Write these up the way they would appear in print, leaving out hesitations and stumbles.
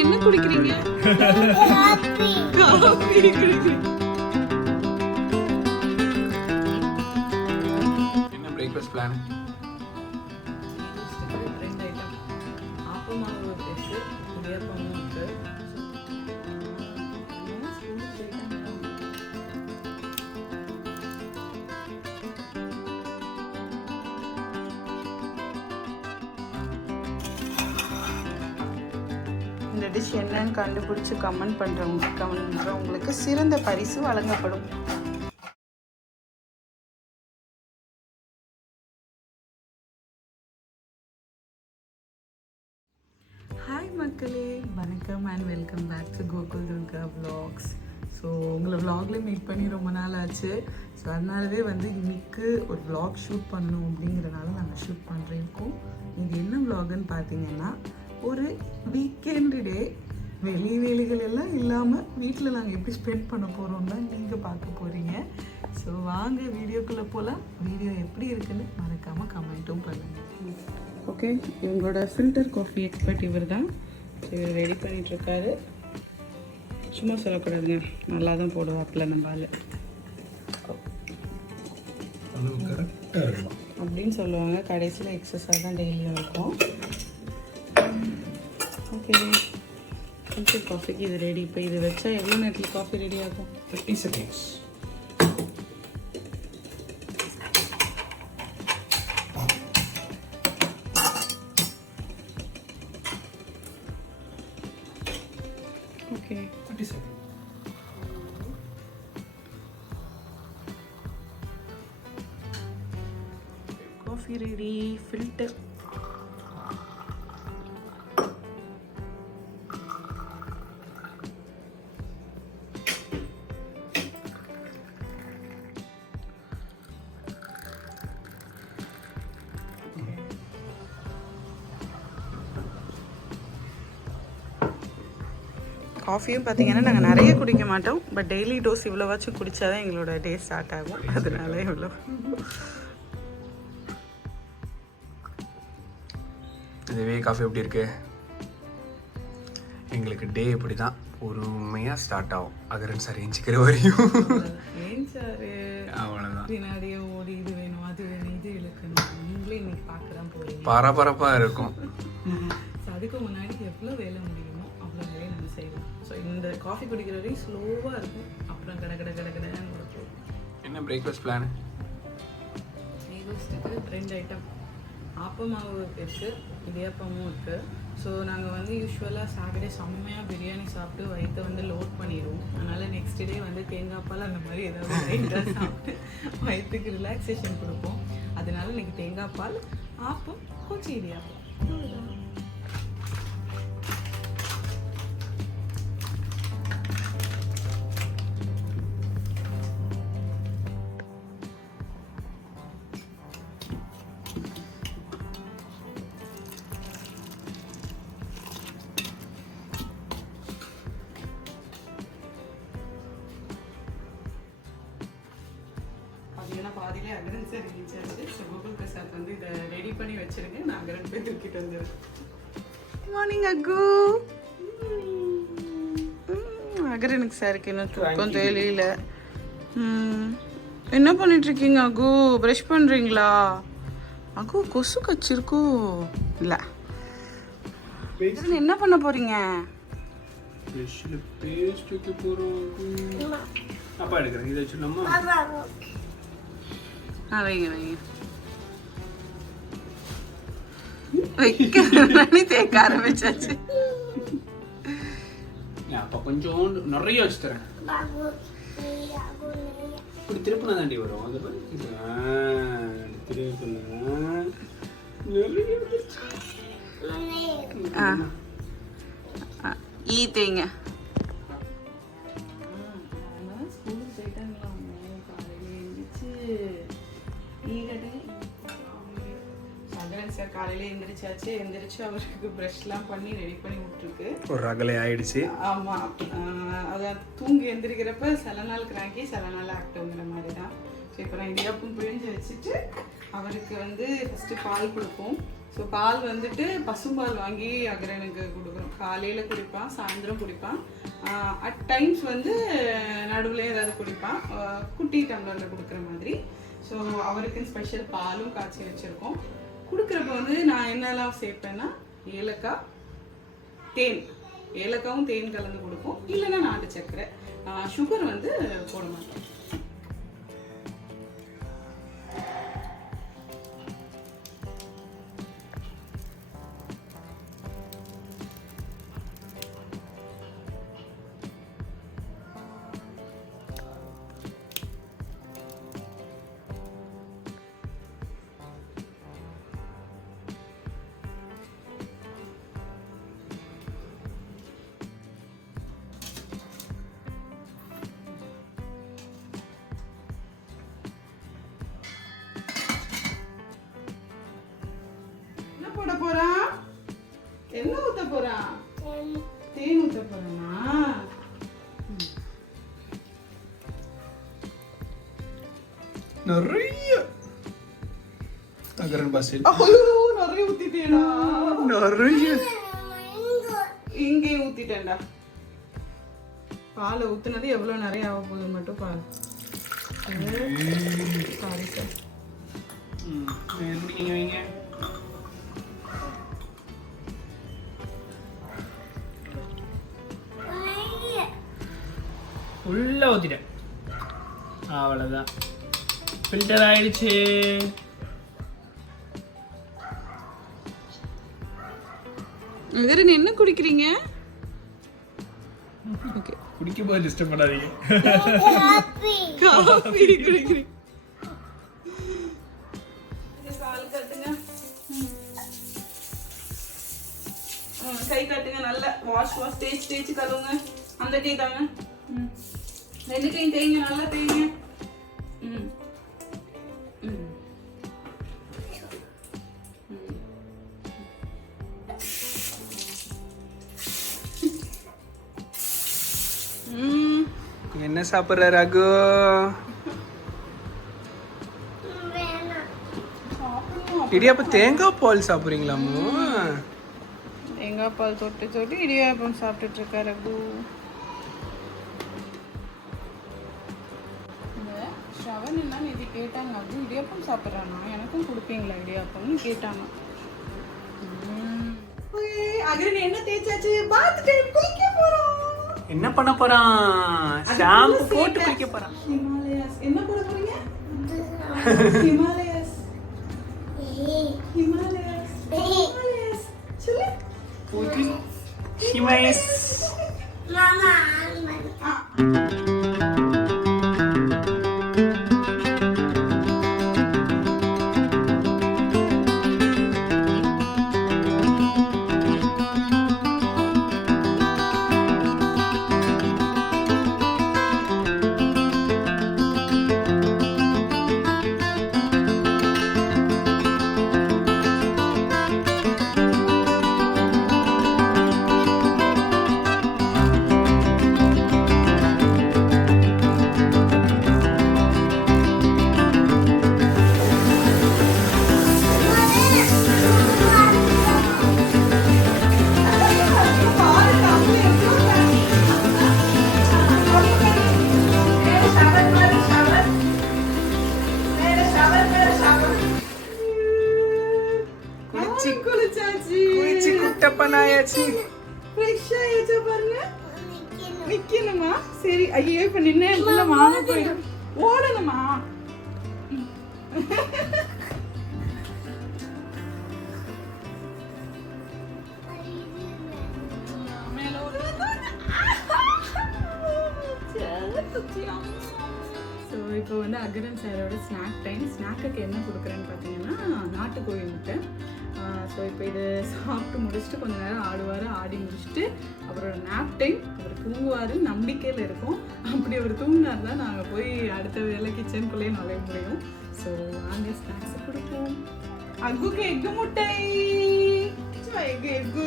என்ன குடிக்கிறீங்க? காபி குடிக்கிறீங்க. என்ன பிரேக்ஃபாஸ்ட் பிளான்? ரெண்டு ஐட்டம். ஆப்பமாவு இருக்கு, இடியாப்பமும் இருக்கு. இந்த டிஷ் என்னன்னு கண்டுபிடிச்சு கமெண்ட் பண்ணுறவங்களுக்கு சிறந்த பரிசு வழங்கப்படும். ஹாய் மக்களே, வணக்கம் and welcome back to Gokul Durga vlogs. So உங்களை vlogல மீட் பண்ணி ரொம்ப நாள் ஆச்சு. ஸோ அதனாலவே இன்னைக்கு ஒரு vlog ஷூட் பண்ணணும் அப்படிங்கிறனால நாங்கள் ஷூட் பண்ணுறோம். இது என்ன vlogன்னு பார்த்தீங்கன்னா, ஒரு வீக்கெண்டு டே, வேலைகள் எல்லாம் இல்லாமல் வீட்டில் நாங்கள் எப்படி ஸ்பெண்ட் பண்ண போகிறோம் தான் நீங்கள் பார்க்க போகிறீங்க. ஸோ வாங்க வீடியோக்குள்ளே போகலாம். வீடியோ எப்படி இருக்குன்னு மறக்காமல் கமெண்ட்டும் பண்ணுங்கள். ஓகே, இவங்களோட ஃபில்டர் காஃபி எக்ஸ்பர்ட் இவர் தான். இவர் ரெடி பண்ணிகிட்ருக்காரு. சும்மா சொல்லக்கூடாதுங்க, நல்லா தான் போடுவாப்பில் நம்ம ஆள் அப்படின்னு சொல்லுவாங்க. கடைசியில் எக்ஸஸாக தான் டெய்லியும் இருக்கும். ஓகே, ஃபில்டர் காஃபிக்கு இது ரெடி. இப்போ இது வச்சா எவ்வளோ நேரத்தில் காஃபி ரெடி ஆகும்? 30 seconds. Okay, 30 seconds. Coffee ready. Filter காஃபியும் பார்த்தீங்கன்னா நாங்கள் நிறைய குடிக்க மாட்டோம். பட் டெய்லி டோஸ் இவ்வளோவாச்சும் குடித்தா தான் எங்களோட டே ஸ்டார்ட் ஆகும். அதனால இவ்வளோ. இதுவே காஃபி எப்படி இருக்கு? எங்களுக்கு டே இப்படி தான் பொறுமையாக ஸ்டார்ட் ஆகும். அகரன் சார் ஏஞ்சிக்கிற வரையும். ஏன் சார் அவ்வளோதான். பின்னாடியே ஓடி இது வேணும் அது வேணும் இது இழுக்கணும். நீங்களே இன்னைக்கு பார்க்க தான் போகிறீங்க. பரபரப்பாக இருக்கும். ஸோ அதுக்கு முன்னாடி எவ்வளோ வேலை முடியுமோ அவ்வளோ வேலையை நம்ம செய்வோம். ஸோ இந்த காஃபி குடிக்கிற வரையும் ஸ்லோவாக இருக்கும். அப்புறம் கடன்னு இருக்கும். என்ன பிரேக்ஃபாஸ்ட் பிளான்? ரெண்டு ஐட்டம். ஆப்பமாவு இருக்குது, இடியாப்பமும் இருக்குது. ஸோ நாங்கள் யூஸ்வலாக சாட்டர்டே செம்மையாக பிரியாணி சாப்பிட்டு வயிற்றை லோட் பண்ணிடுவோம். அதனால் நெக்ஸ்ட் டே தேங்காய் பால் அந்த மாதிரி ஏதாவது லைட்டாக சாப்பிட்டு வயிற்றுக்கு ரிலாக்ஸேஷன் கொடுப்போம். அதனால இன்னைக்கு தேங்காய் பால், ஆப்பம், கொஞ்சம் இடியாப்பம். பாதியிலே அகரன் சார் ரீச் ஆச்சு. ஸோ கோகுல் பிரசாத் இதை ரெடி பண்ணி வச்சிருங்க. நான் அகரன் போய் தூக்கிட்டு வந்துடுறேன். மார்னிங் அகு. அகரனுக்கு சாருக்கு இன்னும் தூக்கம் தெரியல. என்ன பண்ணிட்டு இருக்கீங்க அகு? ப்ரஷ் பண்ணுறீங்களா அகு? கொசு கச்சிருக்கோ? இல்லை, என்ன பண்ண போறீங்க? அப்பா எடுக்கிறேன். இதை வச்சுடலாமா? வைங்க வைக்க தேக்க ஆரம்பிச்சாச்சு. அப்போ கொஞ்சம் நிறைய வச்சு தரேன். இப்படி திருப்பினா தாண்டி வரும். அது ஈத்தேங்க. காலையில எந்திரிச்சு அவருக்கு ப்ரஷ்லாம் பண்ணி ரெடி பண்ணி விட்டுருக்கு. ஒரு ரகலை ஆயிடுச்சு. ஆமாம், அதான் தூங்கி எந்திரிக்கிறப்ப சில நாள் கிராங்கி சில நாள் ஆக்டிவ்ங்கிற மாதிரி தான். ஸோ இப்போ நான் இடியாப்பம் பிழிஞ்சு வச்சுட்டு அவருக்கு ஃபஸ்ட்டு பால் கொடுப்போம். ஸோ பால் வந்துட்டு பசும்பால் வாங்கி அகரனுக்கு கொடுக்குறோம். காலையில் குடிப்பான், சாயந்தரம் குடிப்பான், அட் டைம்ஸ் வந்து நடுவில் ஏதாவது குடிப்பான், குட்டி டம்ளரில் கொடுக்குற மாதிரி. ஸோ அவருக்கு ஸ்பெஷல் பாலும் காய்ச்சி வச்சுருக்கோம். கொடுக்குறப்ப வந்து நான் என்னெல்லாம் சேர்ப்பேன்னா ஏலக்காய், தேன், ஏலக்காவும் தேன் கலந்து கொடுப்போம். இல்லைன்னா நாட்டு சர்க்கரை, சுகர் வந்து போட மாட்டோம். போட போறான், என்ன ஊத்த போறான்? தேன் ஊத்த போறானா? நிறைய அகரன் பாசில் நிறைய ஊத்திட்டேடா, நிறைய இங்கே ஊத்திட்டேன்டா. பாலை ஊத்துனது எவ்வளவு நிறைய ஆக போகுது மட்டும் பாரு. Sorry sir. உள்ள ஊத்திட்டேன், அவ்வளோதான், ஃபில்டர் ஆயிடுச்சு. அகரன் என்ன குடிக்கிறீங்க? ஓகே, குடிக்கும் போது டிஸ்டர்ப் பண்ணாதீங்க. காஃபி குடிக்கிறீங்க. கால் காட்டுங்க, கை காட்டுங்க, நல்லா வாஷ் தேய்ச்சி கழுவுங்க. அந்த கை தாங்க, ரெண்டு கையும் தேய்ங்க, நல்லா தேய்ங்க. என்ன சாப்பிட்ற ரகு? இடியாப்ப தேங்காய் பால் சாப்பிட்றீங்களாமோ? தேங்காய் பால் தொட்டு இடியாப்பம் சாப்பிட்டுட்டு இருக்காரு ரகு. ஷவன் என்ன இது கேட்டாங்க, அது இடியாப்பம் சாப்பிட்றானா, எனக்கும் கொடுப்பீங்களா இடியாப்பம்னு கேட்டாங்க. அகரன் என்ன தேய்ச்சாச்சு, பாத் டைம் குளிக்க போறோம். என்ன பண்ண போறான்? ஷாம்பு போட்டு குளிக்க போறான். ஹிமாலயாஸ் என்ன போட போறீங்க? ஹிமாலயாஸ் ஹிமாலயாஸ் ஹிமாலயாஸ் சொல்லு. ஹிமாலயாஸ் மாமா குட்டப்பனாயாச்சு. ஃப்ரெஷ்ஷா ஏச்சா பாருங்க. நிக்கணுமா? சரி. ஐயோ இப்ப நின்ன இடத்துல மாங்க போயிடும். ஓடணுமா? ஸோ இப்போ வந்து அகரன் சாரோட ஸ்நாக் டைம். ஸ்நாக்குக்கு என்ன கொடுக்குறேன்னு பார்த்தீங்கன்னா நாட்டுக்கோழி முட்டை. ஸோ இப்போ இது சாப்பிட்டு முடிச்சுட்டு கொஞ்ச நேரம் ஆடுவார். ஆடி முடிச்சுட்டு அவரோட நாப் டைம், அவர் தூங்குவாருன்னு நம்பிக்கையில் இருக்கும். அப்படி அவர் தூங்கினார் தான் நாங்கள் போய் அடுத்த வேலை கிச்சனுக்குள்ளேயே நுழைய முடியும். ஸோ வாங்க ஸ்நாக்ஸை கொடுப்போம். அக்குக்கு எக்கு முட்டை. எக்கு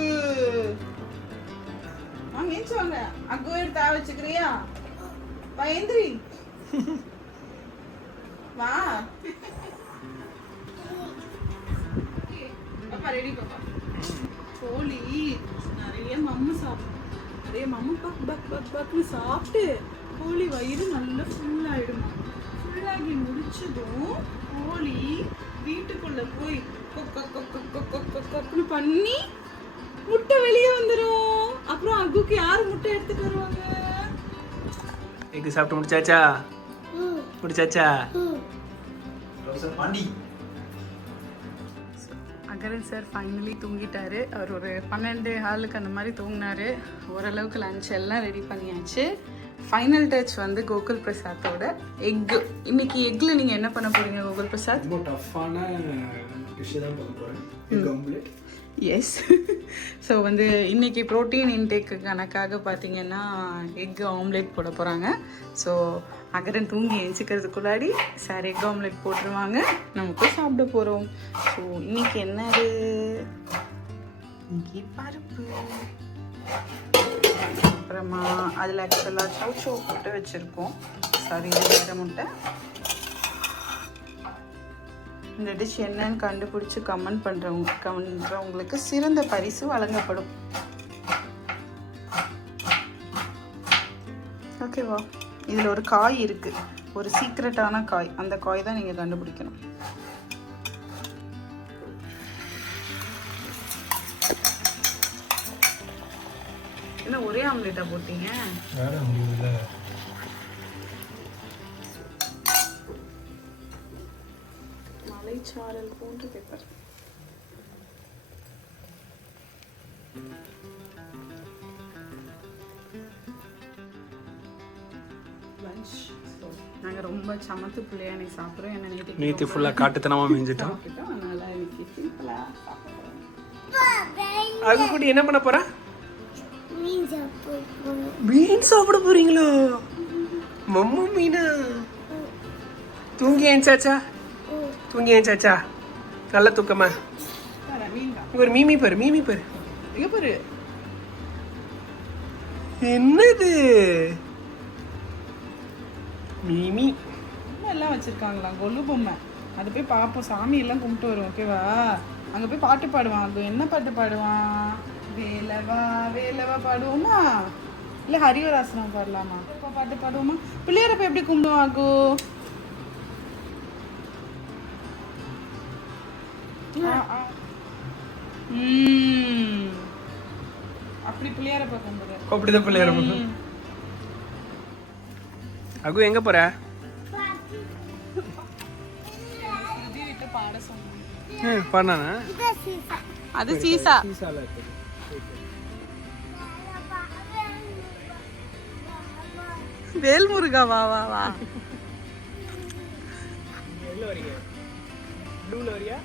வாங்க ஏச்சு வாங்க. அக்கு எடுத்து வச்சுக்கிறியா? பயந்திரி வா. அப்ப பாப்பா ரெடி பாப்பா. கோழி நிறைய மம்மு சாப்பிடும். நிறைய மம்மு பக் பக் பக் பக்னு சாப்பிட்டு கோழி வயிறு நல்லா ஃபுல் ஆயிடுமா. ஃபுல்லாகி முடிச்சதும் கோழி வீட்டுக்குள்ள போய் கொக்குன்னு பண்ணி முட்டை வெளியே வந்துடும். அப்புறம் அக்குக்கு யார் முட்டை எடுத்துட்டு வருவாங்க? எக்கு சாப்பிட்டு முடிச்சாச்சா? முடிச்சாச்சா? பாண்டி அகரன் சார் ஃபைனலி தூங்கிட்டாரு. அவர் ஒரு 12 ஹாலுக்கு அந்த மாதிரி தூங்கினாரு. ஓரளவுக்கு லஞ்ச் எல்லாம் ரெடி பண்ணியாச்சு. ஃபைனல் டச் வந்து கோகுல் பிரசாத்தோட எக்கு. இன்னைக்கு எக்கில் நீங்கள் என்ன பண்ண போறீங்க கோகுல் பிரசாத்? ரொம்ப டஃப்பான டிஷ் தான் பண்ண போகிறேன். Egg omelette. எஸ். ஸோ வந்து இன்னைக்கு ப்ரோட்டீன் இன்டேக்கு கணக்காக பார்த்தீங்கன்னா எக் ஆம்லேட் போட போகிறாங்க. ஸோ அகரன் தூங்கி எழுச்சிக்கிறதுக்குள்ளாடி சார் எக் ஆம்லேட் போட்டுருவாங்க. நம்ம போய் சாப்பிட போகிறோம். ஸோ இன்னைக்கு என்னது? இன்னைக்கு பருப்பு, அப்புறமா அதில் ஆக்சுவலாக சவுச்சோ போட்டு வச்சுருக்கோம். சாரி, இது வேறு முட்டை. இந்த டிஷ் என்னன்னு கண்டுபிடிச்சி கமெண்ட் பண்ணுறவங்களுக்கு சிறந்த பரிசு வழங்கப்படும். ஓகேவா? இதில் ஒரு காய் இருக்குது, ஒரு சீக்ரெட்டான காய். அந்த காய் தான் நீங்கள் கண்டுபிடிக்கணும். என்ன ஒரே ஆம்லேட்டாக போட்டீங்க? வேற முடியல. மலைச்சாரல் போன்ற பேப்பர். நாங்கள் ரொம்ப சமத்து பிள்ளையா இன்னைக்கு சாப்பிட்றோம். என்ன நேற்று ஃபுல்லாக காட்டுத்தனமாக மேய்ஞ்சிட்டோம். சாப்பிட்டோம். அதனால இன்னைக்கு சிம்பிளாக சாப்பிட்றோம். அது கூட என்ன பண்ண போகிறேன்? மீன் சாப்பிட போறீங்களோ? மம்மு மீனா? தூங்கி ஏஞ்சாச்சா? தூங்கி ஏஞ்சாச்சா? நல்ல தூக்கமா? ஒரு மீமி பாரு, மீமி பாரு. இங்க பாரு. என்னது மீமி? எல்லாம் வச்சிருக்காங்களா கொல்லு பொம்மை. அது போய் பார்ப்போம். சாமி எல்லாம் கும்பிட்டு வரும். ஓகேவா? அங்கே போய் பாட்டு பாடுவான். அது என்ன பாட்டு பாடுவான்? வேலவா வேலவா பாடுவோமா? இல்லை ஹரிவராசனம் பாடலாமா? பாட்டு பாடுவோமா? பிள்ளையார போய் எப்படி கும்பிடுவோம் ஆகு? அப்படி பிள்ளையார போய் கும்பிடு. அப்படிதான் பிள்ளையார போய். அகு எங்க போற? பாட சொன்னேன். பாடினானா? அது சீசா. சீசால இருக்கு. வேல்முருகா வா வா வா. எங்க வரீங்க? ப்ளூல வரியா?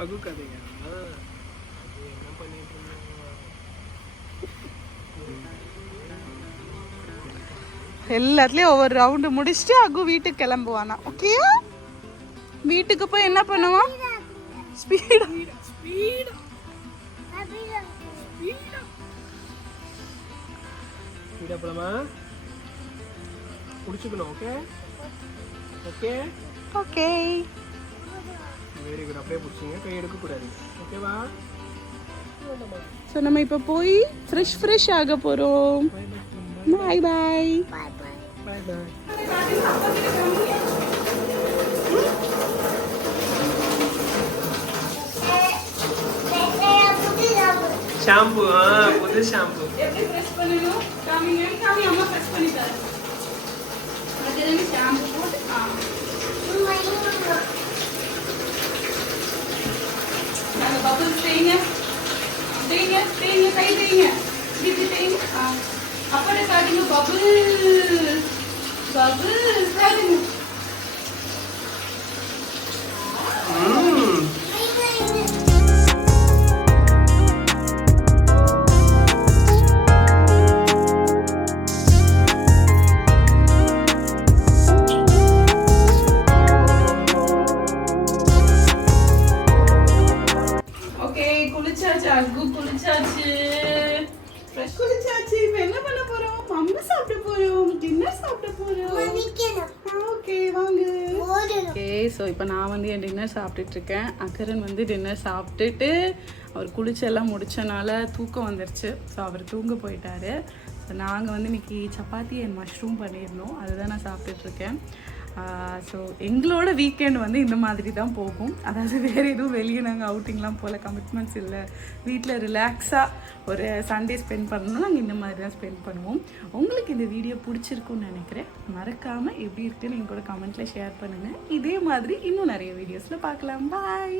அகு கதையா? என்ன பண்ணிட்டு எல்லாத்துலயும் ஒவ்வொரு ரவுண்டு முடிச்சுட்டு அகு வீட்டுக்கு கிளம்புவானா. ஓகே? வீட்டுக்கு போய் என்ன பண்ணுவான்? ஸ்பீடா ஸ்பீடா ஸ்பீடா போலாமா? குடிச்சுக்கணும். Okay okay okay. Very good. அப்படியே பிடிச்சிங்க, கை எடுக்கக்கூடாது. ஓகேவா? ஸோ நம்ம இப்போ போய் ஃப்ரெஷ் ஆக போகிறோம். பாய் பாய். பாய் பாய். ஷாம்பு. புது ஷாம்பு. எப்படி ஃப்ரெஷ் பண்ணணும்? காமிங்க. காமி, அம்மா ஃப்ரெஷ் பண்ணி தரேன். அது ஷாம்பு போட்டு நாங்கள் பபுள்ஸ் தேய்ங்க தேய்ங்க தேய்ங்க கை தேய்ங்க இப்படி தேய்ங்க. அப்படியே காட்டுங்க. பபுள் பபுள் காட்டுங்க. குளிச்சாச்சு, அக்கு குளிச்சாச்சு, ஃப்ரெஷ் குளிச்சாச்சு. இப்போ என்ன பண்ண போறோம்? மம்மி சாப்பிட போறோம், டின்னர் சாப்பிட போறோம். ஓகே வாங்க. ஓகே ஸோ இப்போ நான் வந்து என் டின்னர் சாப்பிட்டுட்டு இருக்கேன். அக்கரன் வந்து டின்னர் சாப்பிட்டுட்டு அவர் குளிச்செல்லாம் முடிச்சனால தூக்கம் வந்துருச்சு. ஸோ அவர் தூங்க போயிட்டாரு. ஸோ நாங்கள் வந்து இன்னைக்கு சப்பாத்தி அண்ட் மஷ்ரூம் பண்ணியிருந்தோம், அதுதான் நான் சாப்பிட்டுட்ருக்கேன். ஸோ எங்களோட வீக்கெண்ட் வந்து இந்த மாதிரி தான் போகும். அதாவது வேறு எதுவும் வெளியே நாங்கள் அவுட்டிங்லாம் போல், கமிட்மெண்ட்ஸ் இல்லை. வீட்டில் ரிலாக்ஸாக ஒரு சண்டே ஸ்பெண்ட் பண்ணணும்னா நாங்கள் இந்த மாதிரி தான் ஸ்பெண்ட் பண்ணுவோம். உங்களுக்கு இந்த வீடியோ பிடிச்சிருக்குன்னு நினைக்கிறேன். மறக்காமல் எப்படி இருக்குன்னு எங்களோட கமெண்ட்டில் ஷேர் பண்ணுங்கள். இதே மாதிரி இன்னும் நிறைய வீடியோஸில் பார்க்கலாம். பாய்.